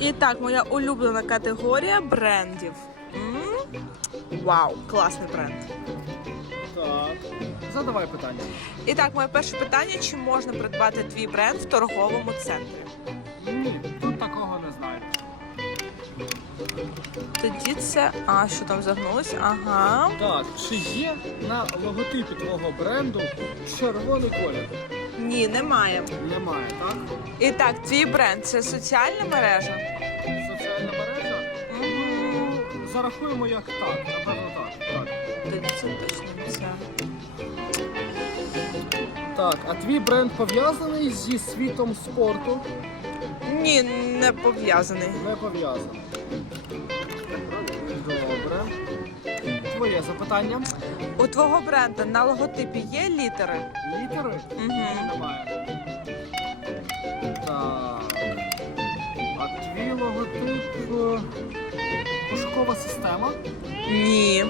І так, моя улюблена категорія брендів. М? Вау, класний бренд. Так. Задавай питання. І так, моє перше питання: чи можна придбати твій бренд в торговому центрі? Ні, тут такого не знаю. Тоді це. А, що там загнулось? Ага. Так, чи є на логотипі твого бренду червоний колір? Ні, немає. Немає, так? І так, твій бренд це соціальна мережа. Соціальна мережа? Угу. Зарахуємо як так, напевно так. Так. Тоді це точно не це. Так, а твій бренд пов'язаний зі світом спорту? Ні, не пов'язаний. Не пов'язаний. Твоє запитання. У твого бренду на логотипі є літери? Літери? Угу. Немає. Так. А твій логотип е, пошукова система? Ні.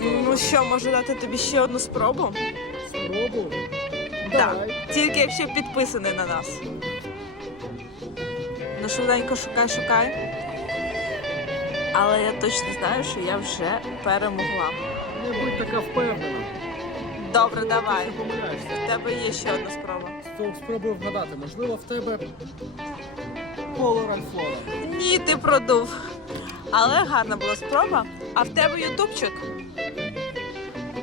Ну що, можу дати тобі ще одну спробу? Спробу. Так. Давай. Тільки якщо підписаний на нас. Ну, швиденько шукай, шукай. Але я точно знаю, що я вже перемогла. Не будь така впевнена. Добре, давай. Ти помиляєшся. В тебе є ще одна спроба. Спробую вгадати. Можливо, в тебе Поло Ральфлора. Ні, ти продув. Але гарна була спроба. А в тебе ютубчик?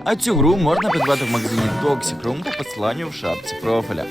А цю гру можна придбати в магазині Toxic Room по посиланню в шапці профіля.